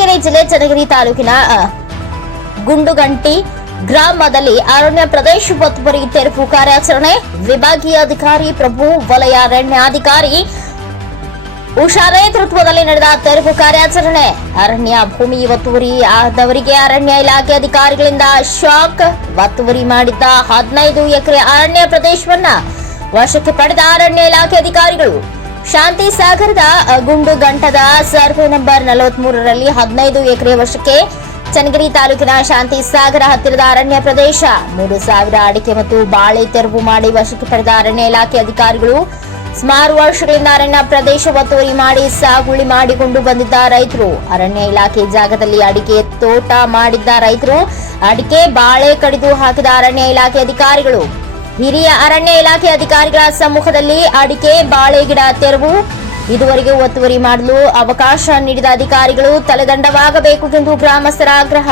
ದಾವಣಗೆರೆ ಜಿಲ್ಲೆ ಚನ್ನಗಿರಿ ತಾಲೂಕಿನ ಗುಂಡುಗಂಟಿ ಗ್ರಾಮದಲ್ಲಿ ಅರಣ್ಯ ಪ್ರದೇಶ ಒತ್ತುವರಿ ತೆರವು ಕಾರ್ಯಾಚರಣೆ. ವಿಭಾಗೀಯ ಅಧಿಕಾರಿ ಪ್ರಭು, ವಲಯ ಅರಣ್ಯಾಧಿಕಾರಿ ಉಷಾ ನೇತೃತ್ವದಲ್ಲಿ ನಡೆದ ತೆರವು ಕಾರ್ಯಾಚರಣೆ. ಅರಣ್ಯ ಭೂಮಿ ಒತ್ತುವರಿ ಆದವರಿಗೆ ಅರಣ್ಯ ಇಲಾಖೆ ಅಧಿಕಾರಿಗಳಿಂದ ಶಾಕ್. ಒತ್ತುವರಿ ಮಾಡಿದ್ದ 15 ಎಕರೆ ಅರಣ್ಯ ಪ್ರದೇಶವನ್ನ ವಶಕ್ಕೆ ಪಡೆದ ಅರಣ್ಯ ಇಲಾಖೆ ಅಧಿಕಾರಿಗಳು. ಶಾಂತಿ ಸಾಗರದ ಗುಂಡುಗಂಟದ ಸರ್ವೆ ನಂಬರ್ 43ರಲ್ಲಿ 15 ಎಕರೆ ವಶಕ್ಕೆ. ಚನ್ನಗಿರಿ ತಾಲೂಕಿನ ಶಾಂತಿ ಸಾಗರ ಹತ್ತಿರದ ಅರಣ್ಯ ಪ್ರದೇಶ 3000 ಅಡಿಕೆ ಮತ್ತು ಬಾಳೆ ತೆರವು ಮಾಡಿ ವಶಕ್ಕೆ ಪಡೆದ ಅರಣ್ಯ ಇಲಾಖೆ ಅಧಿಕಾರಿಗಳು. ಸುಮಾರು ವರ್ಷಗಳಿಂದ ಅರಣ್ಯ ಪ್ರದೇಶ ಒತ್ತುವರಿ ಮಾಡಿ ಸಾಗುವಳಿ ಮಾಡಿಕೊಂಡು ಬಂದಿದ್ದ ರೈತರು. ಅರಣ್ಯ ಇಲಾಖೆ ಜಾಗದಲ್ಲಿ ಅಡಿಕೆ ತೋಟ ಮಾಡಿದ್ದ ರೈತರು. ಅಡಿಕೆ ಬಾಳೆ ಕಡಿದು ಹಾಕಿದ ಅರಣ್ಯ ಇಲಾಖೆ ಅಧಿಕಾರಿಗಳು. ಹಿರಿಯ ಅರಣ್ಯ ಇಲಾಖೆ ಅಧಿಕಾರಿಗಳ ಸಮ್ಮುಖದಲ್ಲಿ ಅಡಿಕೆ ಬಾಳೆ ಗಿಡ ತೆರವು. ಇದುವರೆಗೆ ಒತ್ತುವರಿ ಮಾಡಲು ಅವಕಾಶ ನೀಡಿದ ಅಧಿಕಾರಿಗಳು ತಲೆದಂಡವಾಗಬೇಕು ಎಂದು ಗ್ರಾಮಸ್ಥರ ಆಗ್ರಹ.